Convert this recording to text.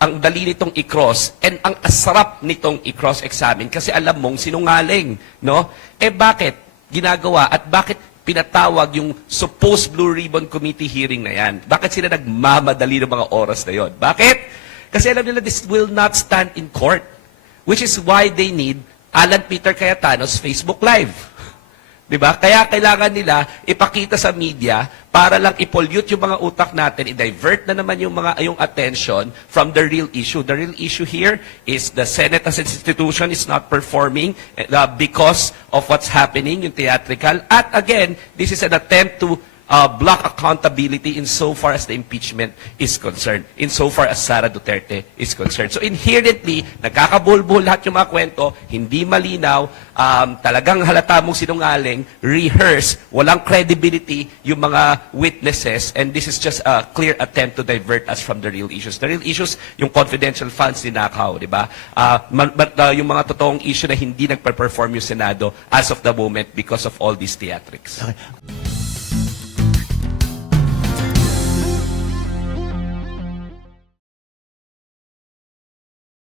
ang dali nitong i-cross, and ang asarap nitong i-cross-examine kasi alam mong sinungaling, no? Eh bakit ginagawa at bakit pinatawag yung supposed Blue Ribbon Committee hearing na yan? Bakit sila nagmamadali ng mga oras na yon? Bakit? Kasi alam nila this will not stand in court, which is why they need Alan Peter Cayetano's Facebook Live. Diba? Kaya kailangan nila ipakita sa media para lang i-pollute yung mga utak natin, i-divert na naman yung attention from the real issue. The real issue here is the Senate as an institution is not performing because of what's happening, yung theatrical. At again, this is an attempt to block accountability insofar as the impeachment is concerned, insofar as Sara Duterte is concerned. So inherently, nagkakabulbul lahat yung mga kwento, hindi malinaw, talagang halata mong sinungaling, rehearse, walang credibility yung mga witnesses, and this is just a clear attempt to divert us from the real issues. The real issues, yung confidential funds ninakaw, di ba? But yung mga totoong issue na hindi nagpa-perform yung Senado as of the moment because of all these theatrics. Okay.